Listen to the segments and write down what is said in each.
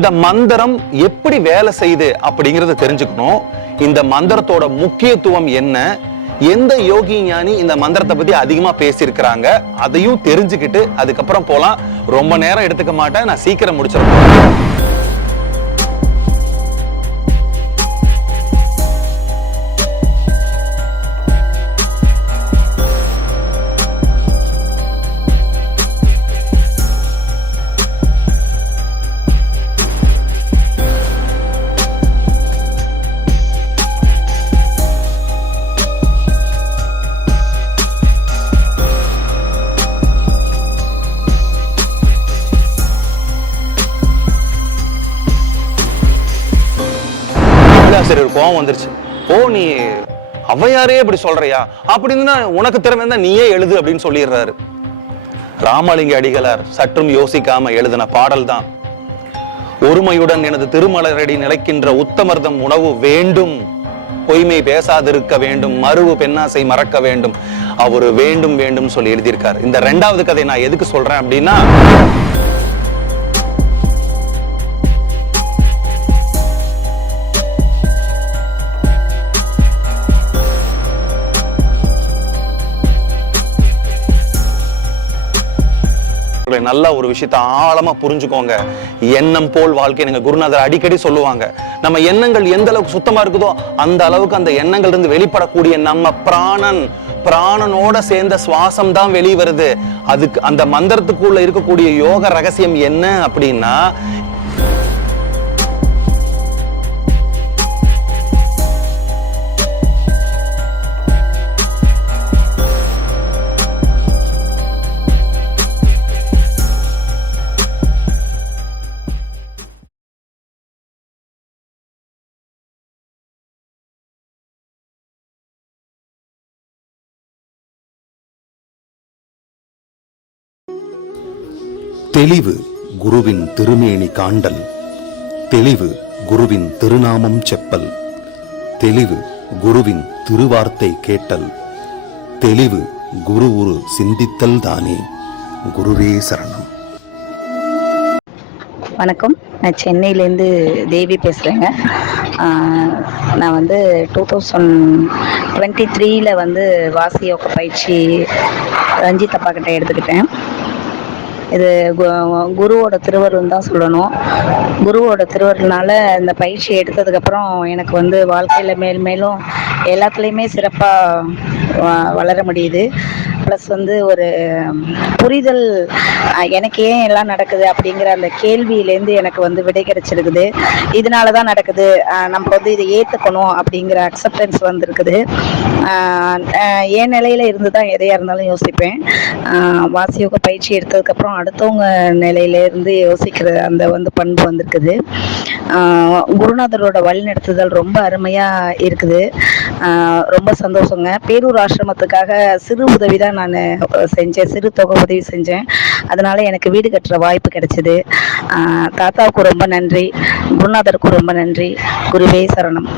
இந்த மந்திரம் எப்படி வேலை செய்யுது அப்படிங்கறத தெரிஞ்சுக்கணும். இந்த மந்திரத்தோட முக்கியத்துவம் என்ன, எந்த யோகி ஞானி இந்த மந்திரத்தை பத்தி அதிகமா பேசியிருக்கிறாங்க, அதையும் தெரிஞ்சுக்கிட்டு அதுக்கப்புறம் போலாம். ரொம்ப நேரம் எடுத்துக்க மாட்டேன், நான் சீக்கிரம் முடிச்சிருக்கேன். சரி, ஒரு கோவம் வந்துருச்சு. ஓ, நீ ஔவையாரே இப்படி சொல்றியா அப்படின்னு, உனக்கு திறமை இருந்தா நீயே எழுது அப்படின்னு சொல்லிடுறாரு. ராமலிங்க அடிகளார் சற்றும் யோசிக்காம எழுதின பாடல் தான். ஒருமையுடன் எனது திருமலரடி நிலைக்கின்ற உத்தமர்தம் உணவு வேண்டும், பொய்மை பேசாதிருக்க வேண்டும், மறுவு பெண்ணாசை மறக்க வேண்டும், அவரு வேண்டும் வேண்டும் சொல்லி எழுதியிருக்காரு. இந்த ரெண்டாவது கதை நான் எதுக்கு சொல்றேன் அப்படின்னா, நல்ல ஒரு விஷயத்தை ஆழமா புரிஞ்சுக்கோங்க. எண்ணம் போல் வாழ்க்கை. நீங்க குருநாதர் அடிக்கடி சொல்லுவாங்க, நம்ம எண்ணங்கள் எந்த அளவுக்கு சுத்தமா இருக்குதோ அந்த அளவுக்கு அந்த எண்ணங்கள் இருந்து வெளிப்படக்கூடிய நம்ம பிராணனோட சேர்ந்த சுவாசம் தான் வெளியே வருது. அதுக்கு அந்த மந்திரத்துக்குள்ள இருக்கக்கூடிய யோக ரகசியம் என்ன அப்படின்னா, தெளிவு குருவின் திருமேனி காண்டல், தெளிவு குருவின் திருநாமம் செப்பல், தெளிவு குருவின் திருவார்த்தை கேட்டல், தெளிவு குரு உரு சிந்தித்தல் தானே. குருவே சரணம். வணக்கம், நான் சென்னையிலேருந்து தேவி பேசுகிறேங்க. நான் 2023 வாசி யோக பயிற்சி ரஞ்சித் அப்பா கிட்ட எடுத்துக்கிட்டேன். இது குருவோட திருவருள்னு தான் சொல்லணும். குருவோட திருவருள்னால இந்த பயிற்சி எடுத்ததுக்கப்புறம் எனக்கு வாழ்க்கையில் மேலும் எல்லாத்துலேயுமே சிறப்பாக வளர முடியுது. ப்ளஸ் ஒரு புரிதல், எனக்கு ஏன் எல்லாம் நடக்குது அப்படிங்கிற அந்த கேள்வியிலேருந்து எனக்கு விடை கிடைச்சிருக்குது. இதனால தான் நடக்குது, நம்ம இதை ஏற்றுக்கணும் அப்படிங்கிற அக்செப்டன்ஸ் வந்திருக்குது. என் நிலையில இருந்து தான் எதையாக இருந்தாலும் யோசிப்பேன். வாசியோக பயிற்சி எடுத்ததுக்கப்புறம் அடுத்தவங்க நிலையில இருந்து யோசிக்கிற அந்த பண்பு வந்திருக்குது. குருநாதரோட வழிநடத்துதல் ரொம்ப அருமையாக இருக்குது. ரொம்ப சந்தோஷங்க. பேரூர் ஆசிரமத்துக்காக சிறு உதவி தான் நான் செஞ்சேன், சிறு தொகை உதவி செஞ்சேன். அதனால எனக்கு வீடு கட்டுற வாய்ப்பு கிடைச்சிது. தாத்தாவுக்கு ரொம்ப நன்றி, குருநாதருக்கு ரொம்ப நன்றி. குருவே சரணம்.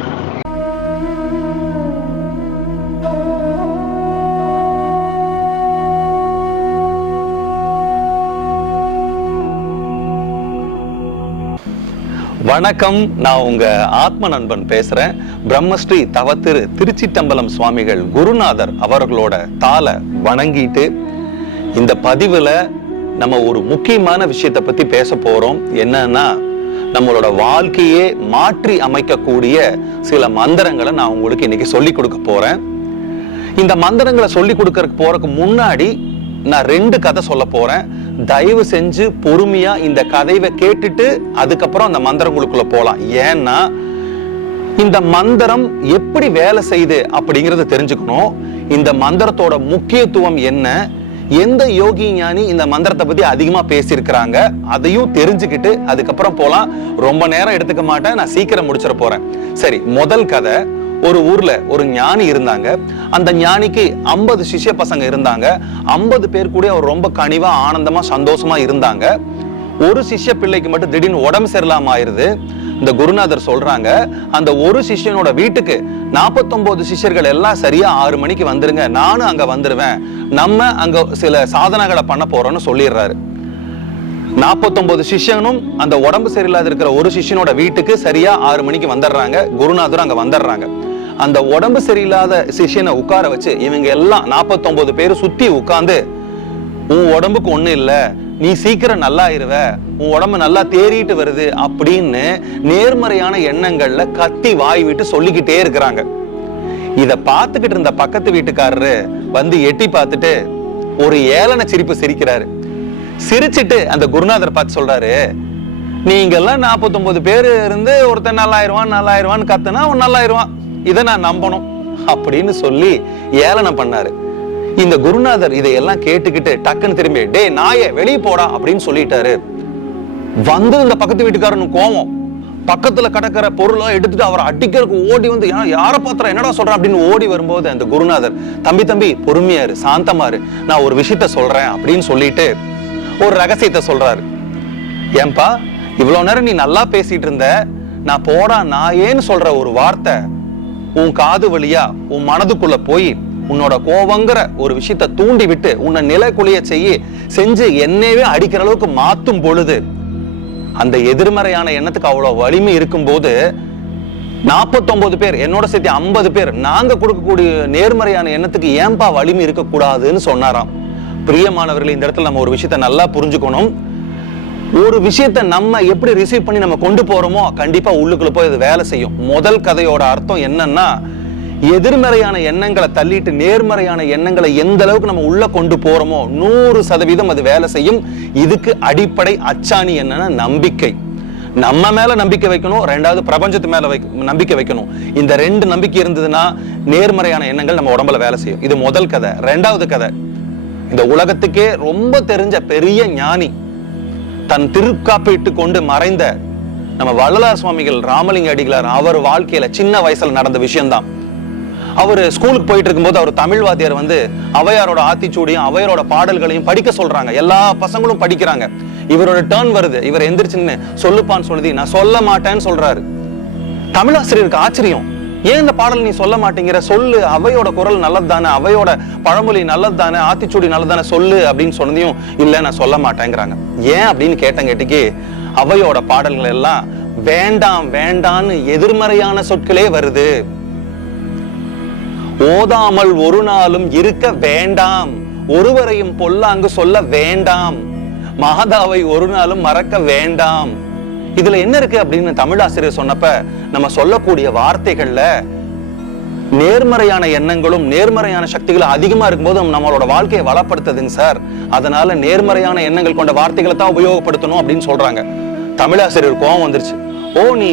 வணக்கம், நான் உங்க ஆத்ம நண்பன் பேசுறேன். பிரம்மஸ்ரீ தவத்திரு திருச்சிட்டம்பலம் சுவாமிகள் குருநாதர் அவர்களோட தாள வணங்கிட்டு இந்த பதிவுல நம்ம ஒரு முக்கியமான விஷயத்தை பத்தி பேச போறோம். என்னன்னா, நம்மளோட வாழ்க்கையே மாற்றி அமைக்கக்கூடிய சில மந்திரங்களை நான் உங்களுக்கு இன்னைக்கு சொல்லி கொடுக்க போறேன். இந்த மந்திரங்களை சொல்லி கொடுக்கறதுக்கு போறதுக்கு முன்னாடி நான் 2 கதை சொல்ல போறேன். தயவு செஞ்சு பொறுமையா இந்த கதையை கேட்டுட்டு அதுக்கப்புறம் அந்த மந்திரங்களுக்குள்ள போலாம். ஏன்னா, இந்த மந்திரம் எப்படி வேலை செய்யுது அப்படிங்கறத தெரிஞ்சுக்கணும். இந்த மந்திரத்தோட முக்கியத்துவம் என்ன, எந்த யோகி ஞானி இந்த மந்திரத்தை பத்தி அதிகமா பேசியிருக்கிறாங்க, அதையும் தெரிஞ்சுக்கிட்டு அதுக்கப்புறம் போலாம். ரொம்ப நேரம் எடுத்துக்க மாட்டேன், நான் சீக்கிரம் முடிச்சிட போறேன். சரி, முதல் கதை. ஒரு ஊர்ல ஒரு ஞானி இருந்தாங்க. அந்த ஞானிக்கு 50 சிஷ்ய பசங்க இருந்தாங்க. 50 பேர் கூட அவர் ரொம்ப கனிவா ஆனந்தமா சந்தோஷமா இருந்தாங்க. ஒரு சிஷ்ய பிள்ளைக்கு மட்டும் திடீர்னு உடம்பு சரியில்லாம ஆயிருது. இந்த குருநாதர் சொல்றாங்க, அந்த ஒரு சிஷ்யனோட வீட்டுக்கு 49 சிஷ்யர்கள் எல்லாம் சரியா 6 மணிக்கு வந்துருங்க, நானும் அங்க வந்துருவேன், நம்ம அங்க சில சாதனைகளை பண்ண போறோம்னு சொல்லிடுறாரு. 49 சிஷ்யனும் அந்த உடம்பு சரியில்லாத இருக்கிற ஒரு சிஷ்யனோட வீட்டுக்கு சரியா 6 மணிக்கு வந்துடுறாங்க. குருநாதர் அங்க வந்துடுறாங்க. அந்த உடம்பு சரியில்லாத சிஷ்யனை உட்கார வச்சு இவங்க எல்லாம் 49 பேர் சுத்தி உட்கார்ந்து, உன் உடம்புக்கு ஒண்ணு இல்ல, நீ சீக்கிரம் நல்லா ஆயிருவ, உன் உடம்பு நல்லா தேறிட்டு வருது அப்படின்னு நேர்மறையான எண்ணங்கள்ல கத்தி வாய் விட்டு சொல்லிக்கிட்டே இருக்கிறாங்க. இத பார்த்துக்கிட்டு இருந்த பக்கத்து வீட்டுக்காரரு வந்து எட்டி பார்த்துட்டு ஒரு ஏளன சிரிப்பு சிரிக்கிறாரு. சிரிச்சிட்டு அந்த குருநாதர் பார்த்து சொல்றாரு, நீங்க எல்லாம் 49 பேர் இருந்து ஒருத்தன் நல்லாயிருவான்னு கத்துனா அவன் நல்லாயிருவான், இதை நான் நம்பணும் அப்படின்னு சொல்லி ஏளனம் பண்ணாரு. இந்த குருநாதர் இதையெல்லாம் கேட்டுக்கிட்டு டக்குன்னு திரும்பி, டே நாயே வெளியே போடா அப்படின்னு சொல்லிட்டாரு. வந்து இந்த பக்கத்து வீட்டுக்காரனு கோவம், பக்கத்துல கிடக்கிற பொருளை எடுத்துட்டு அவரை அடிக்கிறதுக்கு ஓடி வந்து, யார பாத்திரம் என்னடா சொல்ற அப்படின்னு ஓடி வரும்போது அந்த குருநாதர், தம்பி பொறுமையாரு, சாந்தமாரு, நான் ஒரு விஷயத்த சொல்றேன் அப்படின்னு சொல்லிட்டு ஒரு ரகசியத்தை சொல்றாரு. ஏன்பா இவ்வளவு நேரம் நீ நல்லா பேசிட்டு இருந்த, நான் போடா நாயேன்னு சொல்ற ஒரு வார்த்தை உன் காது வழியா உன் மனதுக்குள்ள போய் உன்னோட கோவங்கிற ஒரு விஷயத்த தூண்டி விட்டு உன்னை நிலைக்குழிய செஞ்சு என்னையவே அடிக்கிற அளவுக்கு மாத்தும் பொழுது, அந்த எதிர்மறையான எண்ணத்துக்கு அவ்வளவு வலிமை இருக்கும் போது 49 பேர் என்னோட சேர்த்து 50 பேர் நாங்க கொடுக்கக்கூடிய நேர்மறையான எண்ணத்துக்கு ஏன்பா வலிமை இருக்க கூடாதுன்னு சொன்னாராம். பிரியமானவர்கள், இந்த இடத்துல நம்ம ஒரு விஷயத்த நல்லா புரிஞ்சுக்கணும். ஒரு விஷயத்த நம்ம எப்படி ரிசீவ் பண்ணி நம்ம கொண்டு போறோமோ கண்டிப்பா உள்ளுக்குள்ள போய் அது வேலை செய்யும். முதல் கதையோட அர்த்தம் என்னன்னா, எதிர்மறையான எண்ணங்களை தள்ளிட்டு நேர்மறையான எண்ணங்களை எந்த அளவுக்கு நம்ம உள்ள கொண்டு போறோமோ 100% அது வேலை செய்யும். இதுக்கு அடிப்படை அச்சாணி என்னன்னா நம்பிக்கை. நம்ம மேல நம்பிக்கை வைக்கணும், ரெண்டாவது பிரபஞ்சத்து மேல நம்பிக்கை வைக்கணும். இந்த 2 நம்பிக்கை இருந்ததுன்னா நேர்மறையான எண்ணங்கள் நம்ம உடம்புல வேலை செய்யும். இது முதல் கதை. ரெண்டாவது கதை, இந்த உலகத்துக்கே ரொம்ப தெரிஞ்ச பெரிய ஞானி, தன் திருக்காப்பிட்டு கொண்டு மறைந்த நம்ம வள்ளலார் சுவாமிகள் ராமலிங்க அடிகளார், அவர் வாழ்க்கையில சின்ன வயசுல நடந்த விஷயம்தான். அவரு ஸ்கூலுக்கு போயிட்டு இருக்கும்போது அவர் தமிழ் வாத்தியார் வந்து ஔவையாரோட ஆத்திச்சூடியும் ஔவையாரோட பாடல்களையும் படிக்க சொல்றாங்க. எல்லா பசங்களும் படிக்கிறாங்க. இவரோட டர்ன் வருது. இவர் எந்திரிச்சுன்னு சொல்லுப்பான்னு சொல்லுது, நான் சொல்ல மாட்டேன்னு சொல்றாரு. தமிழாசிரியருக்கு ஆச்சரியம், ஏன் இந்த பாடல் நீ சொல்ல மாட்டேங்கிற, சொல்லு, அவையோட குரல் நல்லது தானே, அவையோட பழமொழி நல்லது தானே, ஆத்திச்சூடி நல்லது தானே, சொல்லு அப்படின்னு சொன்னதையும் இல்ல நான் சொல்ல மாட்டேங்கிறாங்க. ஏன் அப்படின்னு கேட்டங்கேட்டிக்கு அவையோட பாடல்கள் எல்லாம் வேண்டாம் வேண்டான்னு எதிர்மறையான சொற்களே வருது. ஓதாமல் ஒரு நாளும் இருக்க வேண்டாம், ஒருவரையும் பொல்லாங்கு சொல்ல வேண்டாம், மாதாவை ஒரு நாளும் மறக்க வேண்டாம். இதுல என்ன இருக்கு அப்படின்னு தமிழாசிரியர் சொன்னப்ப, நம்ம சொல்லக்கூடிய வார்த்தைகள்ல நேர்மறையான எண்ணங்களும் நேர்மறையான சக்திகளும் அதிகமா இருக்கும்போது நம்மளோட வாழ்க்கையை வளப்படுத்துதுங்க சார். அதனால நேர்மறையான எண்ணங்கள் கொண்ட வார்த்தைகளை தான் உபயோகப்படுத்தணும் அப்படின்னு சொல்றாங்க. தமிழாசிரியர் கோவம் வந்துருச்சு. ஓ, நீ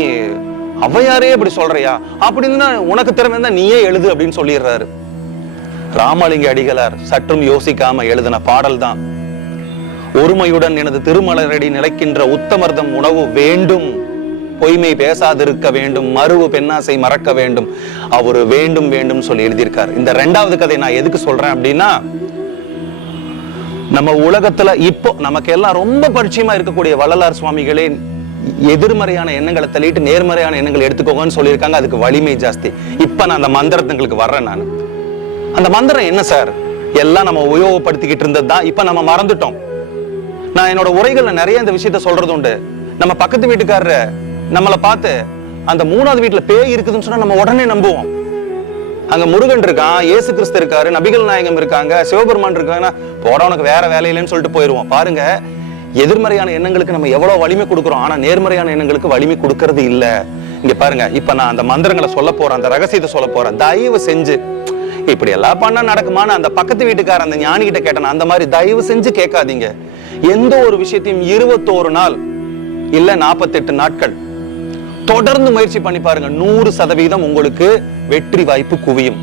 ஔவையாரே இப்படி சொல்றியா, அப்படின்னு உனக்கு திறமை இருந்தா நீயே எழுது அப்படின்னு சொல்லிடுறாரு. ராமலிங்க அடிகளார் சற்றும் யோசிக்காம எழுதின பாடல் தான், ஒருமையுடன் எனது திருமலரடி நிலைக்கின்ற உத்தமர்தம் உணவு வேண்டும், பொய்மை பேசாதிருக்க வேண்டும், மறுவு பெண்ணாசை மறக்க வேண்டும், அவரு வேண்டும் வேண்டும் சொல்லி எழுதியிருக்காரு. இந்த 2வது கதை நான் எதுக்கு சொல்றேன் அப்படின்னா, நம்ம உலகத்துல இப்போ நமக்கு எல்லாம் ரொம்ப பரிச்சயமா இருக்கக்கூடிய வள்ளலார் சுவாமிகளே எதிர்மறையான எண்ணங்களை தள்ளிட்டு நேர்மறையான எண்ணங்கள் எடுத்துக்கோங்கன்னு சொல்லியிருக்காங்க. அதுக்கு வலிமை ஜாஸ்தி. இப்ப நான் அந்த மந்திரத்துங்களுக்கு வர்றேன். நான் அந்த மந்திரம் என்ன சார், எல்லாம் நம்ம உபயோகப்படுத்திக்கிட்டு இருந்ததுதான், இப்ப நம்ம மறந்துட்டோம். நான் என்னோட உரைகள்ல நிறைய இந்த விஷயத்த சொல்றது உண்டு. நம்ம பக்கத்து வீட்டுக்காரரு நம்மளை பார்த்து அந்த 3வது வீட்டுல பேய் இருக்குதுன்னு சொன்னா நம்ம உடனே நம்புவோம். அங்க முருகன் இருக்கான், இயேசு கிறிஸ்து இருக்காரு, நபிகள் நாயகம் இருக்காங்க, சிவபெருமான் இருக்காங்கன்னா போட உனக்கு வேற வேலையிலன்னு சொல்லிட்டு போயிருவோம். பாருங்க, எதிர்மறையான எண்ணங்களுக்கு நம்ம எவ்வளவு வலிமை கொடுக்கிறோம், ஆனா நேர்மறையான எண்ணங்களுக்கு வலிமை கொடுக்கறது இல்ல. இங்க பாருங்க, இப்ப நான் அந்த மந்திரங்களை சொல்ல போறேன், அந்த ரகசியத்தை சொல்ல போறேன். தயவு செஞ்சு இப்படி எல்லாம் பண்ணா நடக்குமான்னு அந்த பக்கத்து வீட்டுக்கார அந்த ஞானி கிட்ட கேட்டேன். அந்த மாதிரி தயவு செஞ்சு கேட்காதீங்க. எந்த ஒரு விஷயத்தையும் 21 நாள் இல்ல 48 நாட்கள் தொடர்ந்து முயற்சி பண்ணி பாருங்க. 100% உங்களுக்கு வெற்றி வாய்ப்பு குவியும்.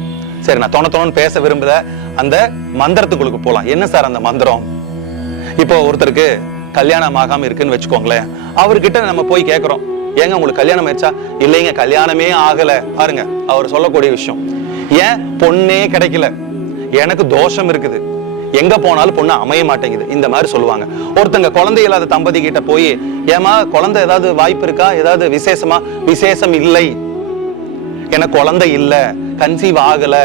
சரி, நான் தொண பேச விரும்புத அந்த மந்திரத்துக்குள்ள போலாம். என்ன சார் அந்த மந்திரம்? இப்போ ஒருத்தருக்கு கல்யாணம் ஆகாம இருக்குன்னு வச்சுக்கோங்களேன். அவர்கிட்ட நம்ம போய் கேட்கிறோம், ஏங்க உங்களுக்கு கல்யாணம் ஆயிடுச்சா? இல்லைங்க கல்யாணமே ஆகல. பாருங்க, அவர் சொல்லக்கூடிய விஷயம், ஏன் பொண்ணே கிடைக்கல, எனக்கு தோஷம் இருக்குது, எங்க போனாலும் பொண்ணு அமைய மாட்டேங்குது, இந்த மாதிரி சொல்லுவாங்க. ஒருத்தங்க குழந்தை இல்லாத தம்பதி கிட்ட போய், ஏமா குழந்தை ஏதாவது வாய்ப்பு இருக்கா, ஏதாவது விசேஷமா? விசேஷம் இல்லை, எனக்கு குழந்தை இல்ல, கன்சீவ் ஆகல,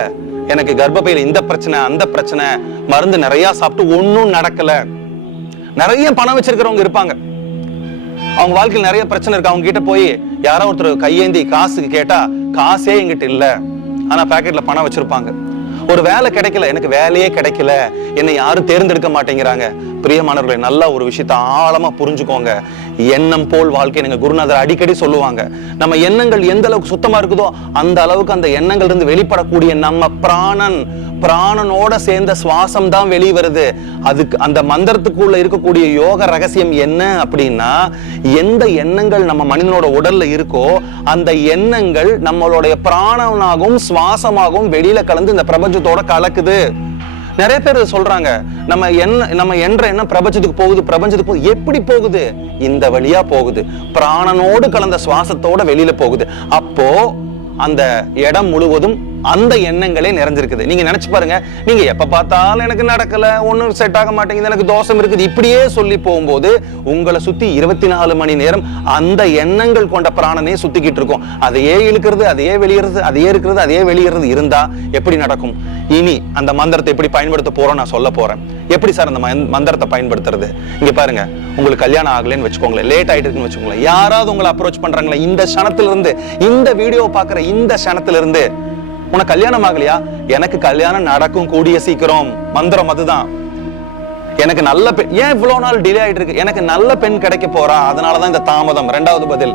எனக்கு கர்ப்பப்பையில இந்த பிரச்சனை அந்த பிரச்சனை, மருந்து நிறைய சாப்பிட்டு ஒன்னும் நடக்கல. நிறைய பணம் வச்சிருக்கிறவங்க இருப்பாங்க, அவங்க வாழ்க்கையில் நிறைய பிரச்சனை இருக்கு. அவங்க கிட்ட போய் யாரோ ஒருத்தர் கையேந்தி காசுக்கு கேட்டா காசே எங்கிட்ட இல்ல, ஆனா பாக்கெட்ல பணம் வச்சிருப்பாங்க. ஒரு வேலை கிடைக்கல, எனக்கு வேலையே கிடைக்கல, என்னை யாரும் தேர்ந்தெடுக்க மாட்டேங்கிறாங்க. பிரியமானவர்களை, நல்லா ஒரு விஷயத்த ஆழமா புரிஞ்சுக்கோங்க. எண்ணம் போல் வாழ்க்கை. நீங்க குருநாதர் அடிக்கடி சொல்லுவாங்க, நம்ம எண்ணங்கள் எந்த அளவுக்கு சுத்தமா இருக்குதோ அந்த அளவுக்கு அந்த எண்ணங்கள் இருந்து வெளிப்படக்கூடிய நம்ம பிராணனோட சேர்ந்த சுவாசம் தான் வெளியே வருது. அதுக்கு அந்த மந்திரத்துக்குள்ள இருக்கக்கூடிய யோக ரகசியம் என்ன அப்படின்னா, எந்த எண்ணங்கள் நம்ம மனிதனோட உடல்ல இருக்கோ அந்த எண்ணங்கள் நம்மளுடைய பிராணனாகவும் சுவாசமாகவும் வெளியில கலந்து இந்த பிரபஞ்சத்தோட கலக்குது. நிறைய பேர் சொல்றாங்க, நம்ம என்ற எண்ணம் பிரபஞ்சத்துக்கு போகுது, பிரபஞ்சத்துக்கு போகுது. எப்படி போகுது? இந்த வழியா போகுது, பிராணனோடு கலந்த சுவாசத்தோட வெளியில போகுது. அப்போ அந்த இடம் முழுவதும் அந்த எண்ணங்களே நிறைஞ்சிருக்குது. நீங்க நினைச்சு பாருங்க, நீங்க எப்ப பார்த்தாலும் எனக்கு நடக்கல, ஒன்னும் செட் ஆக மாட்டேங்குது, எனக்கு தோஷம் இருக்குது, இப்படியே சொல்லி போகும்போது உங்களை சுத்தி 24 மணி நேரம் அந்த எண்ணங்கள் கொண்ட பிராணனே சுத்திக்கிட்டு இருக்கும். அதையே இழுக்கிறது, அதையே வெளியேறது, அதையே இருக்கிறது, அதையே வெளியேறது இருந்தா எப்படி நடக்கும்? இனி அந்த மந்திரத்தை எப்படி பயன்படுத்த போறோம் நான் சொல்ல போறேன். எப்படி சார் அந்த மந்திரத்தை பயன்படுத்துறது? இங்க பாருங்க, உங்களுக்கு கல்யாணம் ஆகலன்னு வச்சுக்கோங்களேன், லேட் ஆயிட்டு இருக்குன்னு வச்சுக்கோங்களேன், யாராவது உங்களை அப்ரோச் பண்றாங்களா இந்த க்ஷணத்துல இருந்து, இந்த வீடியோ பாக்குற இந்த க்ஷணத்துல இருந்து, உனக்கு கல்யாணம் ஆகலையா? எனக்கு கல்யாணம் நடக்கும் கூடிய சீக்கிரம். மந்திரம் அதுதான். எனக்கு நல்ல பெண், ஏன் இவ்வளவு நாள் டிலே ஆயிட்டு இருக்கு? எனக்கு நல்ல பெண் கிடைக்க போறா, அதனாலதான் இந்த தாமதம். 2வது பதில்,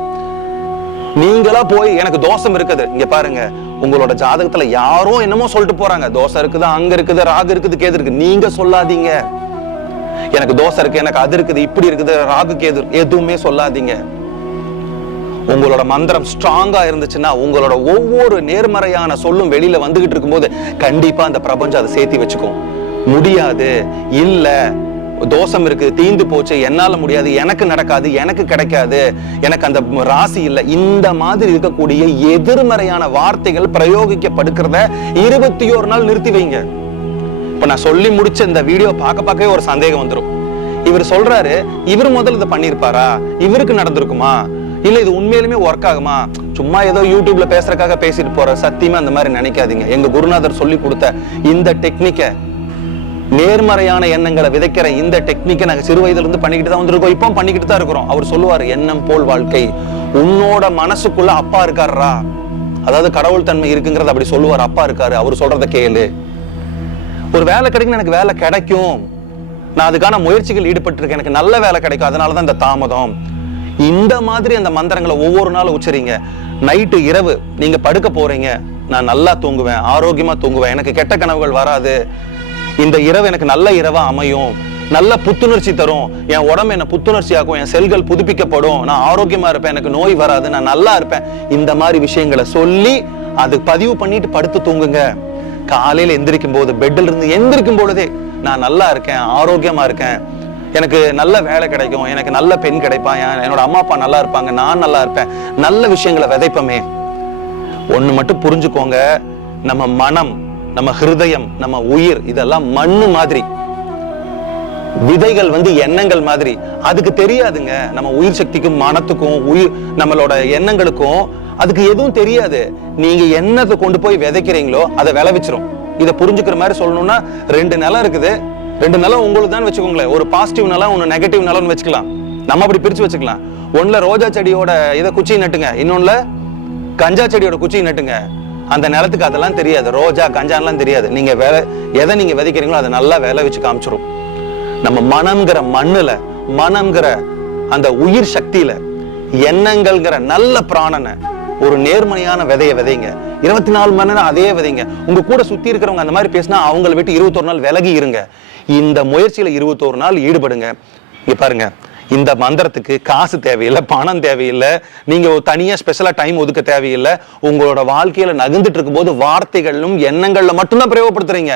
நீங்களா போய் எனக்கு தோஷம் இருக்குது. இங்க பாருங்க, உங்களோட ஜாதகத்துல யாரோ என்னமோ சொல்லிட்டு போறாங்க, தோஷம் இருக்குது, அங்க இருக்குது, ராகு இருக்குது, கேது இருக்கு. நீங்க சொல்லாதீங்க எனக்கு தோஷம் இருக்கு, எனக்கு அது இருக்குது, இப்படி இருக்குது, ராகு கேது, எதுவுமே சொல்லாதீங்க. உங்களோட மந்திரம் ஸ்ட்ராங்கா இருந்துச்சுன்னா உங்களோட ஒவ்வொரு நேர்மறையான சொல்லும் வெளியில வந்துகிட்டு இருக்கும்போது கண்டிப்பா அந்த பிரபஞ்சம் அதை சேர்த்தி வச்சுக்கும். முடியாது, இல்ல தோஷம் இருக்கு, தீந்து போச்சு, என்னால முடியாது, எனக்கு நடக்காது, எனக்கு கிடைக்காது, எனக்கு அந்த ராசி இல்ல, இந்த மாதிரி இருக்கக்கூடிய எதிர்மறையான வார்த்தைகள் பிரயோகிக்கப்படுகிறத 21 நாள் நிறுத்தி வைங்க. இப்ப நான் சொல்லி முடிச்ச இந்த வீடியோ பார்க்கவே ஒரு சந்தேகம் வந்துடும். இவர் சொல்றாரு, இவர் முதல்ல இதை பண்ணிருப்பாரா, இவருக்கு நடந்திருக்குமா, இல்ல இது உண்மையிலுமே ஒர்க் ஆகுமா, சும்மா ஏதோ யூடியூப்ல பேசுறதுக்காக பேசிட்டு போற? சத்தியமா அந்த மாதிரி நினைக்காதீங்க. எங்க குருநாதர் சொல்லி கொடுத்த இந்த டெக்னிக்க, நேர்மறையான எண்ணங்களை விதைக்கிற இந்த டெக்னிக்கை நாங்க சிறு வயதுல இருந்து பண்ணிக்கிட்டு தான் வந்திருக்கோம், இப்போ பண்ணிக்கிட்டு தான் இருக்கிறோம். அவர் சொல்லுவாரு, எண்ணம் போல் வாழ்க்கை. உன்னோட மனசுக்குள்ள அப்பா இருக்காரா, அதாவது கடவுள் தன்மை இருக்குங்கிறத அப்படி சொல்லுவார். அப்பா இருக்காரு, அவர் சொல்றத கேளு. ஒரு வேலை கிடைக்கும், எனக்கு வேலை கிடைக்கும், நான் அதுக்கான முயற்சிகள் ஈடுபட்டு இருக்கேன், எனக்கு நல்ல வேலை கிடைக்கும், அதனாலதான் இந்த தாமதம். இந்த மாதிரி அந்த மந்திரங்களை ஒவ்வொரு நாளும் உச்சரிங்க. நைட்டு இரவு நீங்க படுக்க போறீங்க, நான் நல்லா தூங்குவேன், ஆரோக்கியமா தூங்குவேன், எனக்கு கெட்ட கனவுகள் வராது, இந்த இரவு எனக்கு நல்ல இரவா அமையும், நல்ல புத்துணர்ச்சி தரும், என் உடம்பு என்ன புத்துணர்ச்சி ஆகும், என் செல்கள் புதுப்பிக்கப்படும், நான் ஆரோக்கியமா இருப்பேன், எனக்கு நோய் வராது, நான் நல்லா இருப்பேன். இந்த மாதிரி விஷயங்களை சொல்லி அது பதிவு பண்ணிட்டு படுத்து தூங்குங்க. காலையில எந்திரிக்கும் போது, பெட்ல இருந்து எந்திரிக்கும் பொழுதே, நான் நல்லா இருக்கேன், ஆரோக்கியமா இருக்கேன், எனக்கு நல்ல வேலை கிடைக்கும், எனக்கு நல்ல பெண் கிடைப்பான், என்னோட அம்மா அப்பா நல்லா இருப்பாங்க, நான் நல்லா இருப்பேன், நல்ல விஷயங்களை விதைப்பமே. ஒண்ணு மட்டும் புரிஞ்சுக்கோங்க, நம்ம மனம், நம்ம ஹிருதயம், நம்ம உயிர், இதெல்லாம் மண்ணு மாதிரி, விதைகள் எண்ணங்கள் மாதிரி. அதுக்கு தெரியாதுங்க, நம்ம உயிர் சக்திக்கும் மனத்துக்கும் உயிர் நம்மளோட எண்ணங்களுக்கும் அதுக்கு எதுவும் தெரியாது. நீங்க என்னத்தை கொண்டு போய் விதைக்கிறீங்களோ அதை விளைவிச்சிரும். இதை புரிஞ்சுக்கிற மாதிரி சொல்லணும்னா, 2 நிலம் இருக்குது, 2 நிலம் உங்களுக்கு தான் வச்சுக்கோங்களேன். ஒரு பாசிட்டிவ் நிலம், ஒன்னு நெகட்டிவ் நிலம்னு வச்சுக்கலாம். நம்ம அப்படி பிரிச்சு வச்சுக்கலாம். ஒண்ணுல ரோஜா செடியோட இதை குச்சி நட்டுங்க, இன்னொன்னுல கஞ்சா செடியோட குச்சி நட்டுங்க. அந்த நிலத்துக்கு அதெல்லாம் தெரியாது, ரோஜா கஞ்சான்லாம் தெரியாது. நீங்க எதை நீங்க விதைக்கிறீங்களோ அதை நல்லா விளைவிச்சு காமிச்சிரும். நம்ம மனம்ங்கிற மண்ணுல, மனம்ங்கிற அந்த உயிர் சக்தியில, எண்ணங்கள்ங்கிற நல்ல பிராணனை, ஒரு நேர்மறையான விதைய விதைங்க. 24 மணி நேரம் அதே விதைங்க. உங்க கூட சுத்தி இருக்கிறவங்க அந்த மாதிரி பேசினா அவங்களை விட்டு 21 நாள் விலகி இருங்க. இந்த முயற்சியில 21 நாள் ஈடுபடுங்க. இங்க பாருங்க, இந்த மந்திரத்துக்கு காசு தேவையில்லை, பணம் தேவையில்லை, நீங்க தனியா ஸ்பெஷலா டைம் ஒதுக்க தேவையில்லை. உங்களோட வாழ்க்கையில நகர்ந்துட்டு இருக்கும் போது வார்த்தைகளும் எண்ணங்கள்ல மட்டும்தான் பிரயோகப்படுத்துறீங்க.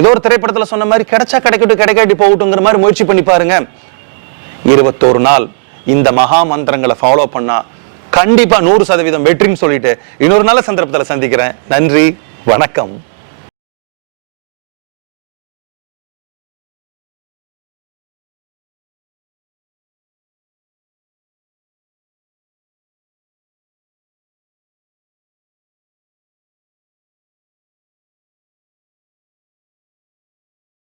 ஏதோ ஒரு திரைப்படத்துல சொன்ன மாதிரி கிடைச்சா கிடைக்கட்டும், கிடைக்காட்டி போகட்டுங்கிற மாதிரி முயற்சி பண்ணி பாருங்க. 21 நாள் இந்த மகா மந்திரங்களை ஃபாலோ பண்ணா கண்டிப்பா 100% வெற்றின்னு சொல்லிட்டு இன்னொரு நல்ல சந்தர்ப்பத்துல சந்திக்கிறேன். நன்றி, வணக்கம்.